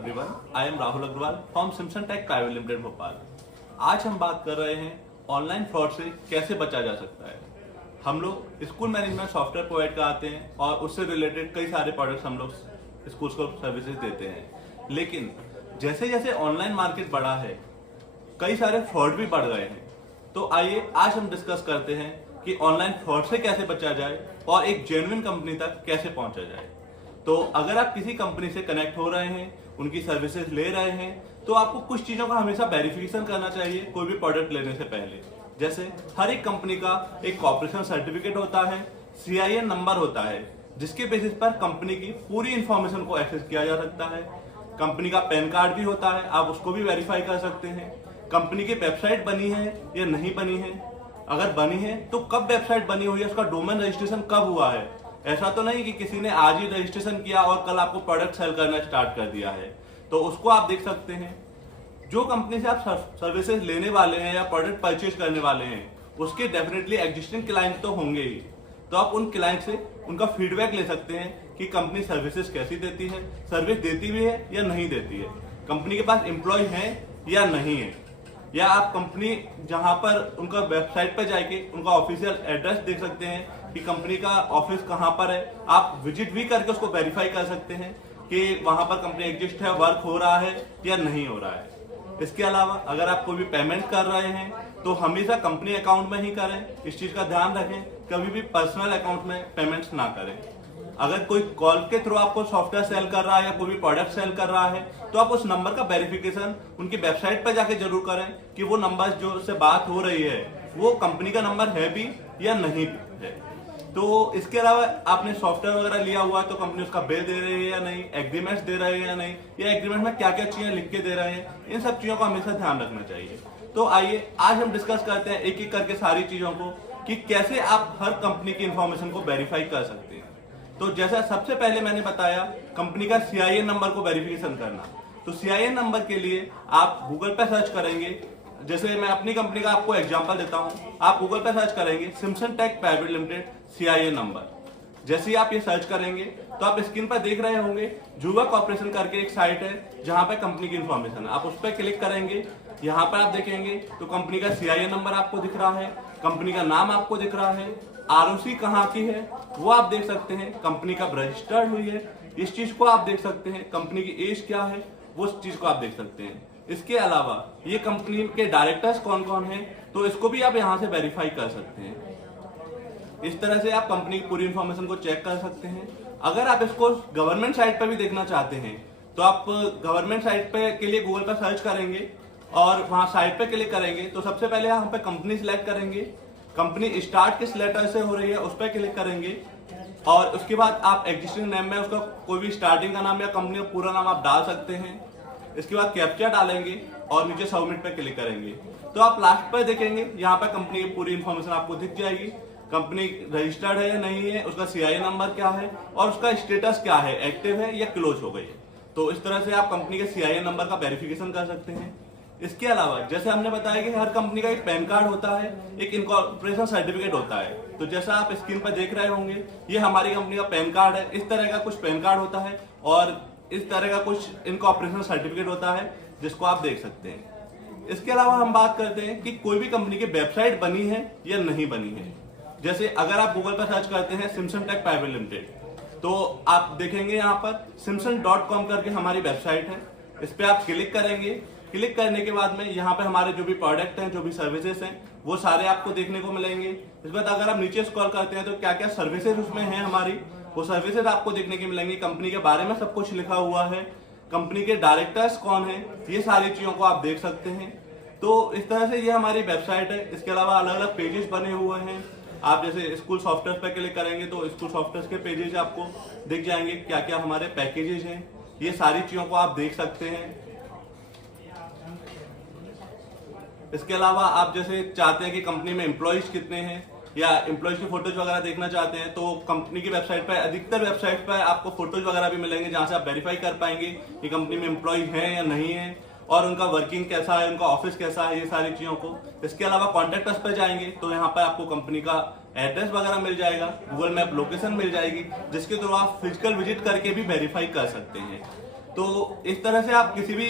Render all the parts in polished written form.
everyone. I am Rahul Agrawal from Simpson Tech Private Limited Bhopal. आज हम बात कर रहे हैं ऑनलाइन फ्रॉड से कैसे बचा जा सकता है। हम लोग स्कूल मैनेजमेंट सॉफ्टवेयर प्रोवाइड कराते हैं और उससे रिलेटेड कई सारे प्रोडक्ट्स हम लोग स्कूल्स को सर्विसेज देते हैं, लेकिन जैसे जैसे ऑनलाइन मार्केट बढ़ा है कई सारे फ्रॉड भी बढ़ गए हैं। तो आइए आज हम डिस्कस करते हैं कि ऑनलाइन फ्रॉड से कैसे बचा जाए और एक जेन्युइन कंपनी तक कैसे पहुंचा जाए। तो अगर आप किसी कंपनी से कनेक्ट हो रहे हैं, उनकी सर्विसेज ले रहे हैं, तो आपको कुछ चीजों का हमेशा वेरिफिकेशन करना चाहिए कोई भी प्रोडक्ट लेने से पहले। जैसे हर एक कंपनी का एक कॉर्पोरेशन सर्टिफिकेट होता है, CIN नंबर होता है, जिसके बेसिस पर कंपनी की पूरी इंफॉर्मेशन को एक्सेस किया जा सकता है। कंपनी का पैन कार्ड भी होता है, आप उसको भी वेरीफाई कर सकते हैं। कंपनी की वेबसाइट बनी है या नहीं बनी है, अगर बनी है तो कब वेबसाइट बनी हुई है, उसका डोमेन रजिस्ट्रेशन कब हुआ है। ऐसा तो नहीं कि किसी ने आज ही रजिस्ट्रेशन किया और कल आपको प्रोडक्ट सेल करना स्टार्ट कर दिया है, तो उसको आप देख सकते हैं। जो कंपनी से आप सर्विसेज लेने वाले हैं या प्रोडक्ट परचेज करने वाले हैं, उसके डेफिनेटली एग्जिस्टिंग क्लाइंट तो होंगे ही, तो आप उन क्लाइंट से उनका फीडबैक ले सकते हैं कि कंपनी सर्विसेज कैसी देती है, सर्विस देती भी है या नहीं देती है, कंपनी के पास एम्प्लॉय है या नहीं है, या आप कंपनी जहां पर उनका वेबसाइट पर जाके उनका ऑफिशियल एड्रेस देख सकते हैं कि कंपनी का ऑफिस कहां पर है। आप विजिट भी करके उसको वेरीफाई कर सकते हैं कि वहां पर कंपनी एग्जिस्ट है, वर्क हो रहा है या नहीं हो रहा है। इसके अलावा अगर आप कोई भी पेमेंट कर रहे हैं तो हमेशा कंपनी अकाउंट में ही करें, इस चीज का ध्यान रखें, कभी भी पर्सनल अकाउंट में पेमेंट्स ना करें। अगर कोई कॉल के थ्रू आपको सॉफ्टवेयर सेल कर रहा है या कोई भी प्रोडक्ट सेल कर रहा है, तो आप उस नंबर का वेरिफिकेशन उनकी वेबसाइट पर जाके जरूर करें कि वो नंबर जो से बात हो रही है वो कंपनी का नंबर है भी या नहीं है। तो इसके अलावा आपने सॉफ्टवेयर वगैरह लिया हुआ है तो कंपनी उसका बिल दे रही है या नहीं, एग्रीमेंट्स दे रहे हैं या नहीं, या एग्रीमेंट में क्या क्या चीजें लिख के दे रहे हैं, इन सब चीजों का हमेशा ध्यान रखना चाहिए। तो आइए आज हम डिस्कस करते हैं एक एक करके सारी चीजों को कि कैसे आप हर कंपनी की इंफॉर्मेशन को वेरीफाई कर सकते हैं। तो जैसा सबसे पहले मैंने बताया कंपनी का CIN नंबर को वेरिफिकेशन करना, तो CIN नंबर के लिए आप गूगल पे सर्च करेंगे। जैसे मैं अपनी कंपनी का आपको एग्जांपल देता हूं, आप गूगल पे सर्च करेंगे Simpson tech private limited CIN number. जैसे ही आप ये सर्च करेंगे तो आप स्क्रीन पर देख रहे होंगे जुवा कॉर्पोरेशन करके एक साइट है जहां पे कंपनी की इंफॉर्मेशन है, आप उस पर क्लिक करेंगे। यहाँ पर आप देखेंगे तो कंपनी का CIN नंबर आपको दिख रहा है, कंपनी का नाम आपको दिख रहा है, ROC कहाँ की है वो आप देख सकते हैं, कंपनी कब रजिस्टर्ड हुई है इस चीज को आप देख सकते हैं, कंपनी की एज क्या है वो चीज को आप देख सकते हैं। इसके अलावा ये कंपनी के डायरेक्टर्स कौन कौन हैं तो इसको भी आप यहाँ से वेरीफाई कर सकते हैं। इस तरह से आप कंपनी की पूरी इंफॉर्मेशन को चेक कर सकते हैं। अगर आप इसको गवर्नमेंट साइट पर भी देखना चाहते हैं तो आप गवर्नमेंट साइट पे के लिए गूगल पर सर्च करेंगे और वहां साइट पे क्लिक करेंगे तो सबसे पहले यहाँ पे कंपनी सिलेक्ट करेंगे, कंपनी स्टार्ट किस लेटर से हो रही है उस पर क्लिक करेंगे और उसके बाद आप एग्जिस्टिंग नेम में उसका कोई भी स्टार्टिंग का नाम या कंपनी का पूरा नाम आप डाल सकते हैं। इसके बाद कैप्चा डालेंगे और नीचे सबमिट पे क्लिक करेंगे तो आप लास्ट पर देखेंगे यहाँ पे कंपनी की पूरी इंफॉर्मेशन आपको दिख जाएगी, कंपनी रजिस्टर्ड है या नहीं है, उसका CIN नंबर क्या है और उसका स्टेटस क्या है, एक्टिव है या क्लोज हो गई है। तो इस तरह से आप कंपनी के CIN नंबर का वेरिफिकेशन कर सकते हैं। इसके अलावा जैसे हमने बताया कि हर कंपनी का एक पैन कार्ड होता है, एक इनकॉर्पोरेशन सर्टिफिकेट होता है, तो जैसा आप स्क्रीन पर देख रहे होंगे ये हमारी कंपनी का पैन कार्ड है। इस तरह का कुछ पैन कार्ड होता है और इस तरह का कुछ इनकॉर्पोरेशन सर्टिफिकेट होता है जिसको आप देख सकते हैं। इसके अलावा हम बात करते हैं कि कोई भी कंपनी की वेबसाइट बनी है या नहीं बनी है। जैसे अगर आप गूगल पर सर्च करते हैं सिम्पसन टेक प्राइवेट लिमिटेड तो आप देखेंगे यहाँ पर simpson.com करके हमारी वेबसाइट है, इस पे आप क्लिक करेंगे। क्लिक करने के बाद में यहाँ पे हमारे जो भी प्रोडक्ट हैं, जो भी सर्विसेज हैं वो सारे आपको देखने को मिलेंगे। इस बाद अगर आप नीचे स्क्रॉल करते हैं तो क्या क्या सर्विसेज उसमें हैं हमारी, वो सर्विसेज आपको देखने के मिलेंगे। कंपनी के बारे में सब कुछ लिखा हुआ है, कंपनी के डायरेक्टर्स कौन है, ये सारी चीजों को आप देख सकते हैं। तो इस तरह से ये हमारी वेबसाइट है। इसके अलावा अलग अलग पेजेस बने हुए हैं। आप जैसे स्कूल सॉफ्टवेयर पे क्लिक करेंगे तो स्कूल सॉफ्टवेयर के पेजेस आपको दिख जाएंगे, क्या क्या हमारे पैकेजेस हैं, ये सारी चीजों को आप देख सकते हैं। इसके अलावा आप जैसे चाहते हैं कि कंपनी में एम्प्लॉइज कितने हैं या एम्प्लॉइज की फोटोज वगैरह देखना चाहते हैं तो कंपनी की वेबसाइट पर, अधिकतर वेबसाइट पर आपको फोटोज वगैरह भी मिलेंगे जहां से आप वेरीफाई कर पाएंगे कि कंपनी में एम्प्लॉय है या नहीं है और उनका वर्किंग कैसा है, उनका ऑफिस कैसा है, ये सारी चीजों को। इसके अलावा कॉन्टेक्ट अस पर जाएंगे तो यहाँ पर आपको कंपनी का एड्रेस वगैरह मिल जाएगा, गूगल मैप लोकेशन मिल जाएगी जिसके थ्रू आप फिजिकल विजिट करके भी वेरीफाई कर सकते हैं। तो इस तरह से आप किसी भी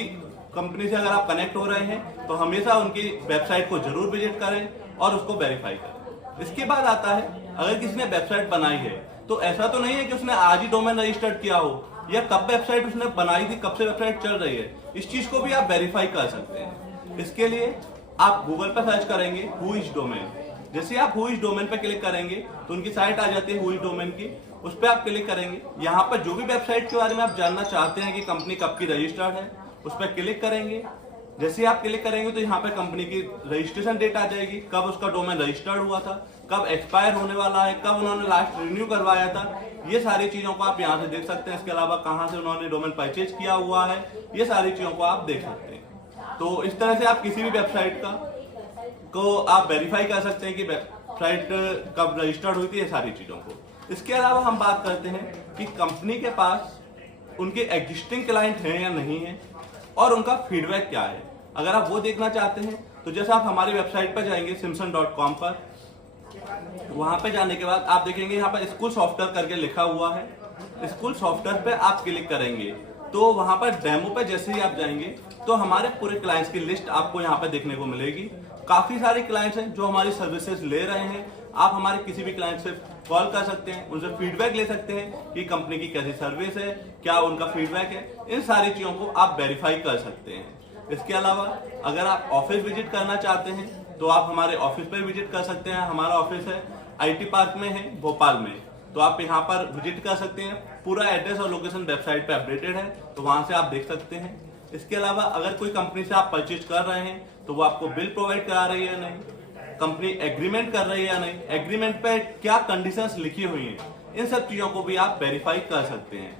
कंपनी से अगर आप कनेक्ट हो रहे हैं तो हमेशा उनकी वेबसाइट को जरूर विजिट करें और उसको वेरीफाई करें। इसके बाद आता है, अगर किसी ने वेबसाइट बनाई है तो ऐसा तो नहीं है कि उसने आज ही डोमेन रजिस्टर्ड किया हो या कब वेबसाइट उसने बनाई थी, कब से वेबसाइट चल रही है। इस चीज को भी आप वेरीफाई कर सकते हैं। इसके लिए आप गूगल पर सर्च करेंगे हु इज डोमेन। जैसे आप हु इज डोमेन पर क्लिक करेंगे तो उनकी साइट आ जाती है हु इज डोमेन की, उस पर आप क्लिक करेंगे। यहाँ पर जो भी वेबसाइट के बारे में आप जानना चाहते हैं कि कंपनी कब की रजिस्टर्ड है, उस पर क्लिक करेंगे। जैसे आप क्लिक करेंगे तो यहाँ पे कंपनी की रजिस्ट्रेशन डेट आ जाएगी, कब उसका डोमेन रजिस्टर्ड हुआ था, कब एक्सपायर होने वाला है, कब उन्होंने लास्ट रिन्यू करवाया था। ये सारी चीजों को आप यहाँ से देख सकते हैं। इसके अलावा कहाँ से उन्होंने डोमेन परचेज किया हुआ है, ये सारी चीजों को आप देख सकते हैं। तो इस तरह से आप किसी भी वेबसाइट को आप वेरीफाई कर सकते हैं कि वेबसाइट कब रजिस्टर्ड हुई थी, ये सारी चीजों को। इसके अलावा हम बात करते हैं कि कंपनी के पास उनके एग्जिस्टिंग क्लाइंट हैं या नहीं है और उनका फीडबैक क्या है। अगर आप वो देखना चाहते हैं तो जैसे आप हमारी वेबसाइट पर जाएंगे simpson.com पर, वहां पे जाने के बाद आप देखेंगे यहाँ पर स्कूल सॉफ्टवेयर करके लिखा हुआ है। स्कूल सॉफ्टवेयर पे आप क्लिक करेंगे तो वहां पर डेमो पे जैसे ही आप जाएंगे तो हमारे पूरे क्लाइंट्स की लिस्ट आपको यहाँ पे देखने को मिलेगी। काफी सारे क्लाइंट्स हैं जो हमारी सर्विसेज ले रहे हैं। आप हमारे किसी भी क्लाइंट से कॉल कर सकते हैं, उनसे फीडबैक ले सकते हैं कि कंपनी की कैसी सर्विस है, क्या उनका फीडबैक है। इन सारी चीजों को आप वेरीफाई कर सकते हैं। इसके अलावा अगर आप ऑफिस विजिट करना चाहते हैं तो आप हमारे ऑफिस पर विजिट कर सकते हैं। हमारा ऑफिस है IT पार्क में है, भोपाल में, तो आप यहाँ पर विजिट कर सकते हैं। पूरा एड्रेस और लोकेशन वेबसाइट पे अपडेटेड है, तो वहां से आप देख सकते हैं। इसके अलावा अगर कोई कंपनी से आप परचेज कर रहे हैं तो वो आपको बिल प्रोवाइड करा रही है या नहीं, कंपनी एग्रीमेंट कर रही है या नहीं, एग्रीमेंट पे क्या कंडीशंस लिखी हुई हैं, इन सब चीजों को भी आप वेरीफाई कर सकते हैं।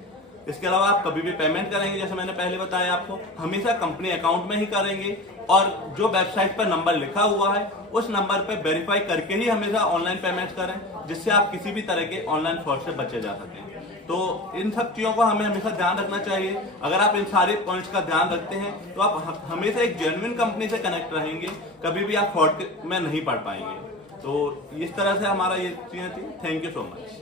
इसके अलावा आप कभी भी पेमेंट करेंगे, जैसे मैंने पहले बताया आपको, हमेशा कंपनी अकाउंट में ही करेंगे और जो वेबसाइट पर नंबर लिखा हुआ है उस नंबर पे वेरीफाई करके ही हमेशा ऑनलाइन पेमेंट करें, जिससे आप किसी भी तरह के ऑनलाइन फ्रॉड से बचे जा सकें। तो इन सब चीजों को हमें हमेशा ध्यान रखना चाहिए। अगर आप इन सारे पॉइंट्स का ध्यान रखते हैं तो आप हमेशा एक जेन्युइन कंपनी से कनेक्ट रहेंगे, कभी भी आप फ्रॉड में नहीं पड़ पाएंगे। तो इस तरह से हमारा ये चीजें थी। Thank you so much.